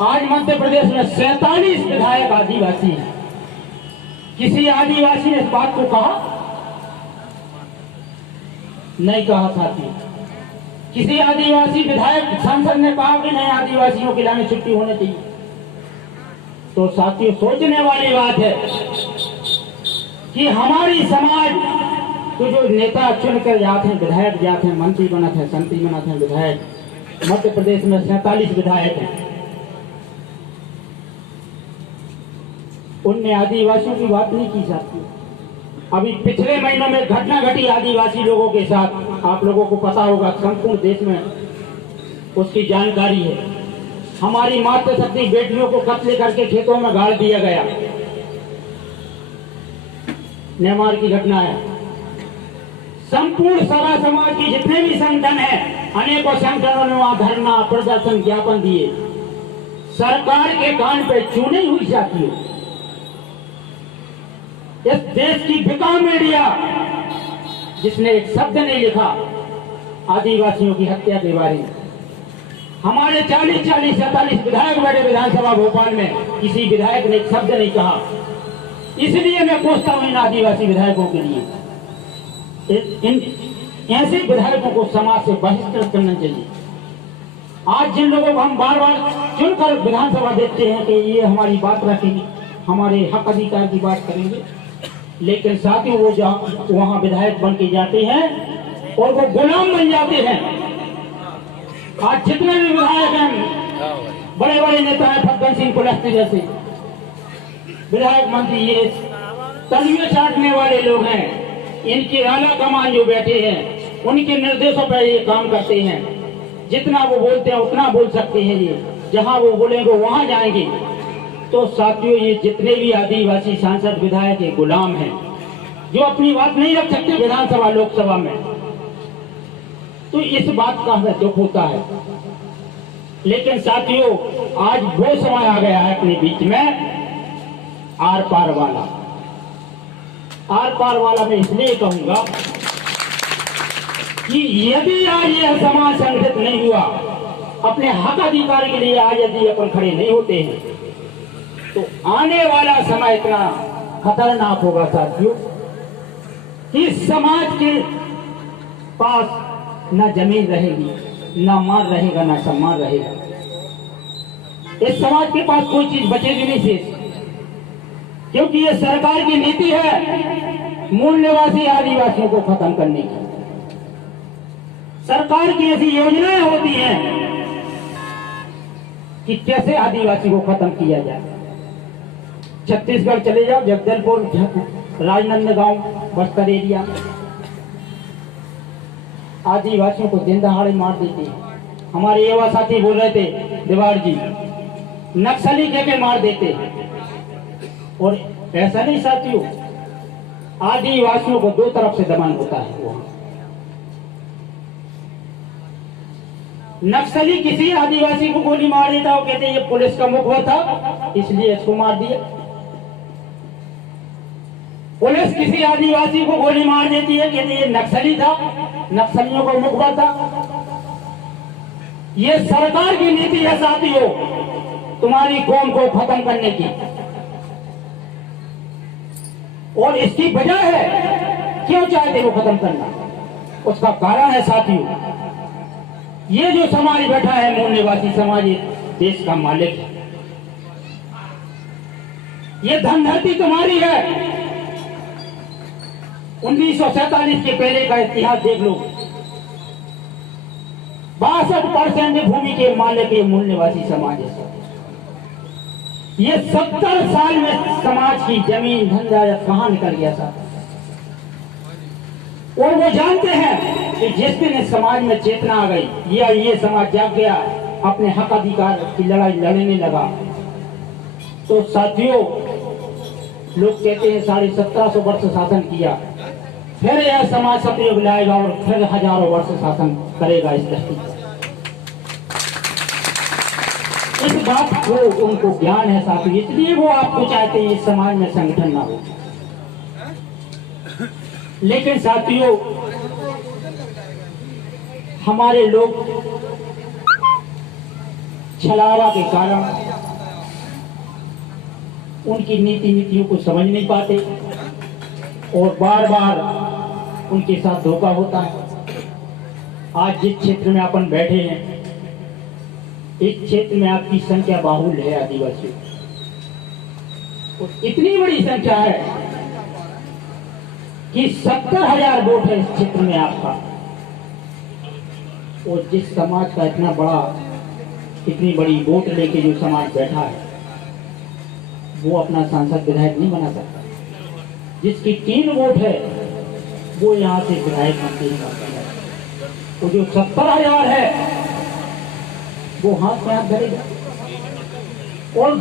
आज मध्य प्रदेश में 47 विधायक आदिवासी हैं। किसी आदिवासी ने इस बात को कहा? नहीं कहा साथी। किसी आदिवासी विधायक सांसद ने कहा कि नहीं आदिवासियों के लिए छुट्टी होनी चाहिए? तो साथियों, सोचने वाली बात है कि हमारी समाज तो जो नेता चुनकर जाते हैं, विधायक जाते हैं, मंत्री बनाते हैं, संतरी बनाते हैं, विधायक, मध्य प्रदेश में 47 विधायक हैं। उनने आदिवासियों की बात नहीं की साथी। अभी पिछले महीनों में घटना घटी आदिवासी लोगों के साथ, आप लोगों को पता होगा, संपूर्ण देश में उसकी जानकारी है। हमारी मातृशक्ति बेटियों को कत्ल करके खेतों में गाड़ दिया गया। नेमार की घटना है। संपूर्ण सभा समाज के जितने भी संगठन हैं, अनेकों संगठनों ने वहां धरना, प्रदर्शन, ज्ञापन दिए। सरकार के कान पे चू नहीं हुई साथियों। इस देश की बिका मीडिया जिसने एक शब्द नहीं लिखा आदिवासियों की हत्या के बारे में। हमारे 47 विधायक बैठे विधानसभा भोपाल में, किसी विधायक ने एक शब्द नहीं कहा। इसलिए मैं पूछता हूं इन आदिवासी विधायकों के लिए, इन ऐसे विधायकों को समाज से बहिष्कृत करना चाहिए। आज जिन लोगों को हम बार बार चुनकर विधानसभा देते हैं कि ये हमारी बात रखेंगे, हमारे हक अधिकार की बात करेंगे, लेकिन साथ ही वो वहां विधायक बन के जाते हैं और वो गुलाम बन जाते हैं। आज जितने भी विधायक हैं, बड़े बड़े नेता हैं, फग्गन सिंह कुलस्ते जैसे विधायक, मंत्री, ये तलियों चाटने वाले लोग हैं। इनके आला कमान जो बैठे हैं, उनके निर्देशों पर ये काम करते हैं। जितना वो बोलते हैं उतना बोल सकते हैं। ये जहां वो बोलेंगे वहां जाएंगे। तो साथियों, ये जितने भी आदिवासी सांसद विधायक ये गुलाम हैं, जो अपनी बात नहीं रख सकते विधानसभा लोकसभा में। तो इस बात का हमें दुख होता है। लेकिन साथियों, आज वो समय आ गया है अपने बीच में आर पार वाला। आर पार वाला मैं इसलिए कहूंगा कि यदि आज यह समाज संगठित नहीं हुआ, अपने हक अधिकार के लिए आज यदि अपन खड़े नहीं होते हैं, तो आने वाला समय इतना खतरनाक होगा साथियों कि समाज के पास न जमीन रहेगी, न मान रहेगा, न सम्मान रहेगा। इस समाज के पास कोई चीज बचेगी नहीं शेष, क्योंकि ये सरकार की नीति है मूल निवासी आदिवासियों को खत्म करने की। सरकार की ऐसी योजनाएं होती हैं कि कैसे आदिवासी को खत्म किया जाए। छत्तीसगढ़ चले जाओ, जगदलपुर, राजनांदगांव, बस्तर एरिया में आदिवासियों को दिन दहाड़े मार देते हैं। हमारे युवा साथी बोल रहे थे, दीवार जी, नक्सली के मार देते। और ऐसा नहीं साथियों, आदिवासियों को दो तरफ से दमन होता है। वहां नक्सली किसी आदिवासी को गोली मार देता, वो कहते ये पुलिस का मुखबिर था इसलिए इसको मार दिया। पुलिस किसी आदिवासी को गोली मार देती है, कहते ये नक्सली था, नक्सलियों का मुखबिर था। ये सरकार की नीति है साथियों, तुम्हारी कौम को खत्म करने की। और इसकी वजह है क्यों चाहते वो खत्म करना, उसका कारण है साथियों, ये जो समाज बैठा है मूल निवासी समाज, देश का मालिक है। ये धन धरती तुम्हारी है। 1947 के पहले का इतिहास देख लो, 62% भूमि के मालिक ये मूल निवासी समाज है। ये 70 साल में समाज की जमीन धंधा कहां निकल गया था। और वो जानते हैं कि जिस दिन समाज में चेतना आ गई या ये समाज जाग गया, अपने हक अधिकार की लड़ाई लड़ने लगा, तो साथियों लोग कहते हैं 1750 वर्ष शासन किया, फिर यह समाज सतयुग लाएगा और फिर हजारों वर्ष शासन करेगा इस धरती पर। इस बात को उनको ज्ञान है साथियों, इसलिए वो आपको चाहते हैं इस समाज में संगठन ना हो। लेकिन साथियों, हमारे लोग छलावा के कारण उनकी नीतियों को समझ नहीं पाते और बार बार उनके साथ धोखा होता है। आज जिस क्षेत्र में अपन बैठे हैं, इस क्षेत्र में आपकी संख्या बाहुल्य है आदिवासियों, और इतनी बड़ी संख्या है कि 70,000 वोट है इस क्षेत्र में आपका। और जिस समाज का इतनी बड़ी वोट लेके जो समाज बैठा है, वो अपना सांसद विधायक नहीं बना सकता। जिसकी 3 वोट है वो यहाँ से विधायक मंत्री नहीं बन सकता। वो जो 70,000 है वो हाथ में हाथ धरेगा। और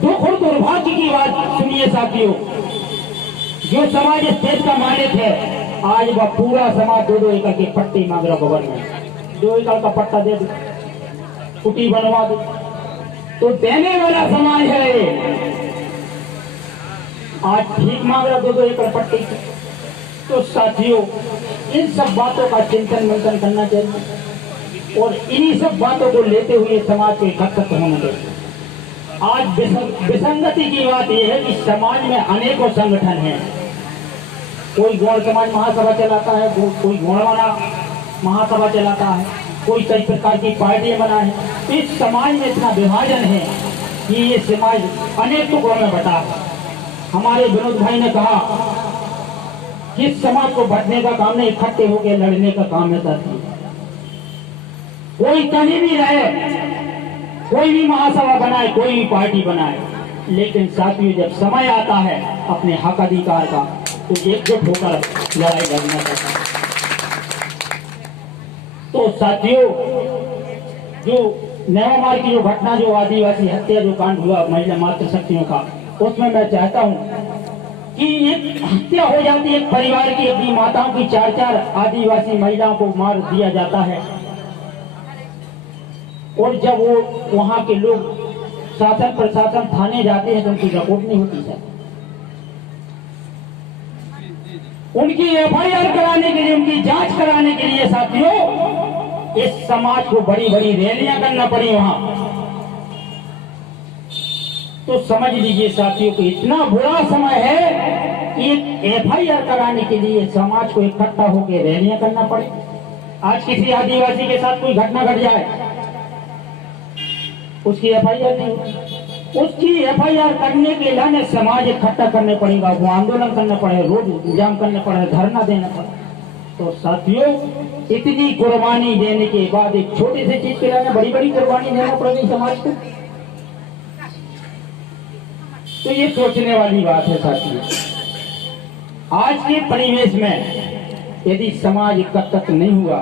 दुख और दुर्भाग्य की बात सुनिए साथियों, जो समाज इस देश का मालिक है, आज वह पूरा समाज 2-2 एकड़ की पट्टी मांग रहा गवर्नमेंट। 2 एकड़ का पट्टा दे दो, कुटी बनवा दो, तो देने वाला समाज है ये। आज ठीक मांग रहा 2-2 एकड़ पट्टी। तो साथियों, इन सब बातों का चिंतन मंथन करना चाहिए और इन्हीं सब बातों को लेते हुए समाज को एकत्रित होना चाहिए। आज विसंगति की बात यह है कि समाज में अनेकों संगठन हैं। कोई गौड़ समाज महासभा चलाता है, कोई गौड़वाना महासभा चलाता है, कोई कई प्रकार की पार्टियां बना है। तो इस समाज में इतना विभाजन है कि ये समाज अनेक टुकड़ों में बटा है। हमारे विनोद भाई ने कहा कि इस समाज को बांटने का काम नहीं, इकट्ठे होकर लड़ने का काम है साथियों। कोई कहीं भी रहे, कोई भी महासभा बनाए, कोई भी पार्टी बनाए, लेकिन साथियों जब समय आता है अपने हक अधिकार का, तो एकजुट होकर लड़ाई लड़ना चाहिए। तो साथियों, जो नेवामार की जो घटना, जो आदिवासी हत्या जो कांड हुआ महिला मातृशक्तियों का, उसमें मैं चाहता हूं कि एक हत्या हो जाती है एक परिवार की, अपनी माताओं की 4-4 आदिवासी महिलाओं को मार दिया जाता है। और जब वो वहां के लोग शासन प्रशासन थाने जाते हैं तो उनकी रिपोर्ट नहीं होती सर। उनकी एफआईआर कराने के लिए, उनकी जांच कराने के लिए साथियों इस समाज को बड़ी बड़ी रैलियां करना पड़ी वहां। तो समझ लीजिए साथियों कि इतना बुरा समय है कि एफआईआर कराने के लिए समाज को इकट्ठा होकर रैलियां करना पड़े। आज किसी आदिवासी के साथ कोई घटना घट जाए, उसकी एफआईआर नहीं होती। उसकी एफआईआर करने के लिए समाज इकट्ठा करने पड़ेगा, वो आंदोलन करना पड़ेगा, रोड जाम करना पड़ेगा, धरना देना पड़ेगा। तो साथियों, इतनी कुर्बानी देने के बाद एक छोटी सी चीज के लिए बड़ी बड़ी कुर्बानी देना पड़ेगी समाज को, तो ये सोचने वाली बात है साथियों। आज के परिवेश में यदि समाज एकत्रित नहीं हुआ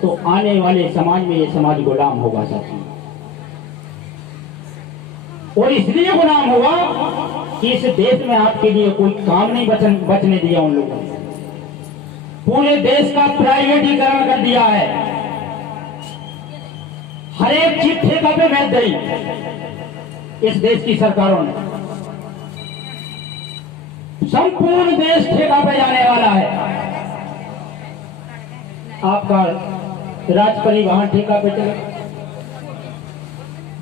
तो आने वाले समाज में ये समाज गुलाम होगा साथियों। और इसलिए गुलाम होगा कि इस देश में आपके लिए कोई काम नहीं बचने दिया उन लोगों ने। पूरे देश का प्राइवेटीकरण कर दिया है, हर एक चीज ठेका पे बेच दी इस देश की सरकारों ने। संपूर्ण देश ठेका पे जाने वाला है। आपका राज परिवहन ठेका पे चले,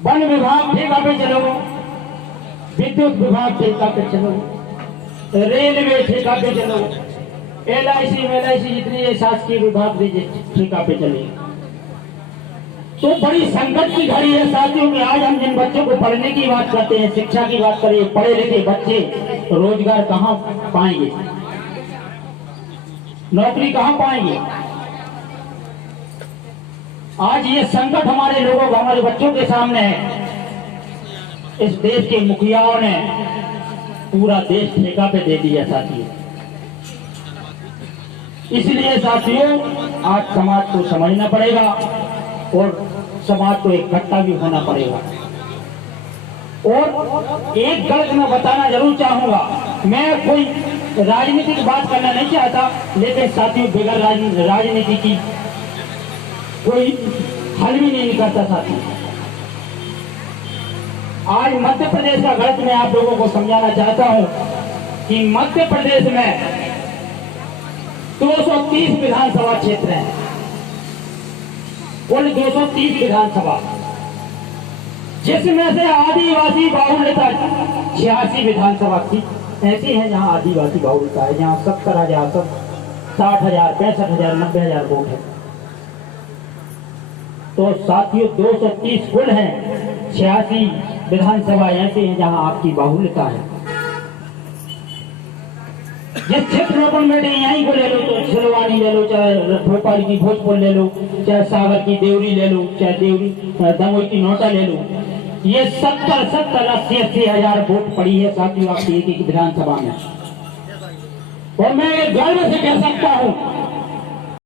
वन विभाग ठेका पे चलो, विद्युत विभाग ठेका पे चलो, रेलवे ठेका पे चलो, एलआईसी जितनी शासकीय विभाग ठेका पे चले। तो बड़ी संकट की घड़ी है साथियों कि आज हम जिन बच्चों को पढ़ने की बात करते हैं, शिक्षा की बात करें, पढ़े लिखे बच्चे रोजगार कहां पाएंगे, नौकरी कहां पाएंगे। आज ये संकट हमारे लोगों को, हमारे बच्चों के सामने है। इस देश के मुखियाओं ने पूरा देश ठेका पे दे दिया साथियों। इसलिए साथियों आज समाज को समझना पड़ेगा और समाज को इकट्ठा भी होना पड़ेगा। और एक गलत मैं बताना जरूर चाहूंगा, मैं कोई राजनीतिक बात करना नहीं चाहता, लेकिन साथियों बगैर राजनीति की कोई हल भी नहीं करता साथी। आज मध्य प्रदेश का गलत मैं आप लोगों को समझाना चाहता हूं कि मध्य प्रदेश में 230 विधानसभा क्षेत्र हैं, कुल 230 विधानसभा। जिसमें से आदिवासी बाहुल्यता 86 विधानसभा सीट ऐसी है जहां आदिवासी बाहुल्यता है, जहां 70,000 60,000 65,000 90,000 वोट है। तो साथियों 230 कुल हैं, 86 विधानसभा ऐसे हैं जहां आपकी बाहुल्यता है। जिस क्षेत्र में यहीं को ले लो, तो छिलवानी ले लो, चाहे भोपाल की भोजपुर ले लो, चाहे सागर की देवरी ले लो, चाहे देवरी दमोई की नोटा ले लो, ये 70 80 हजार वोट पड़ी है साथियों आपकी एक विधानसभा में। और मैं ये गर्व से कह सकता हूं